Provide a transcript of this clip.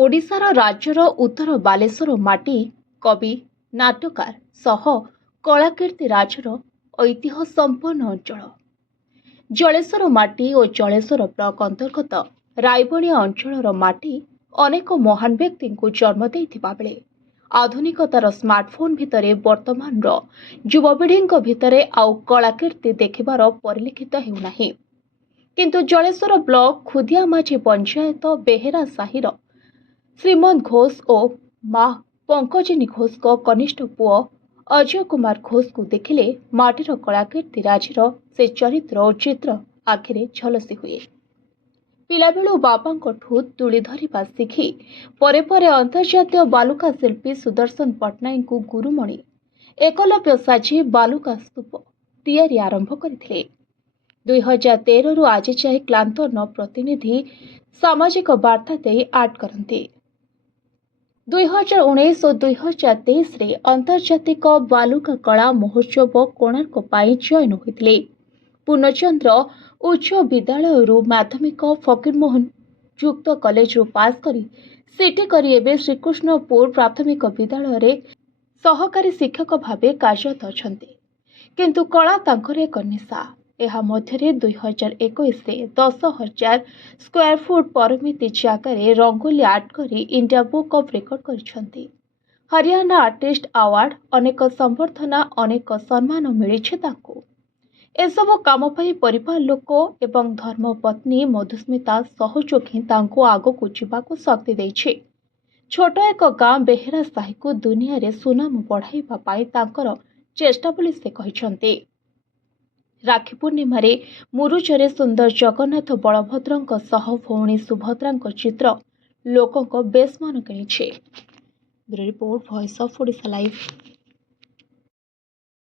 ओडिशार राज्यर उत्तर बालेश्वर माटी कवि नाटकार सह कलाकीर्ति राज्यर ऐतिह्य संपन्न अंचल जलेश्वर माटी और जलेश्वर ब्लॉक अंतर्गत रायबणिया अंचल माटी अनेक महान व्यक्ति को जन्म देइथिबा बेले आधुनिकतार स्मार्टफोन भितर वर्तमान युवपीढ़ी भितर आउ कलाकीर्ति देखिबार परिलक्षित हेउनाही। किंतु जलेश्वर ब्लॉक खुदियामाझी पंचायत बेहेरा साहिर श्रीमंत घोष और माँ पंकजिनी घोष को कनिष्ठ पुओ अजय कुमार घोष को देखिले माटीर कलाकीर्ति राज्यर से चरित्र और चित्र आखिरे झलसी हुए। पिलाबेलू बापाठू तुली धरिबा शिखी परे परे अंतर्जातीय बालुका शिल्पी सुदर्शन पट्टनायक को गुरुमणि एकलव्य साजी बालुका स्तूप तैयारी आरंभ करथिले। 2013 रु आज जाए क्लांत न प्रतिनिधि सामाजिक वार्ता दे आर्ट करते। 2019 और 2023 रे अंतर्जातिक बालुका कला महोत्सव कोणार्क पाई जॉइन होइतिले। पूर्णचंद्र उच्च विद्यालय रु माध्यमिक फकीरमोहन युक्त कॉलेज रु पास करी सीटी करी एबे श्रीकृष्णपुर प्राथमिक विद्यालय रे सहकारी शिक्षक भावे कार्यरत अछंती। किंतु कला तांकर एक निशा। एहा मध्यरे 2021 रे 10,000 स्क्वायर फुट परिमिति जगह रंगोली आर्ट करी इंडिया बुक ऑफ रिकॉर्ड करिसेंती। हरियाणा आर्टिस्ट अवार्ड अनेक संबर्धना अनेक सम्मान मिली तांको। एसबू काम पाई परिवार लोक एवं धर्मपत्नी मधुस्मिता सहयोग ही तांको आगको जीवाको शक्ति देइछे। छोट एक गाँ बेहेरा साही को दुनिया रे सुनाम बढ़ाइबा पाई तांकर चेष्टा बोली से कहिसेंती। राखी पूर्णिमा मुरुजरे सुंदर जगन्नाथ बलभद्र सह भौणी सुभद्रा चित्र लोकों बेस मन किणी। Report voice of Odisha live.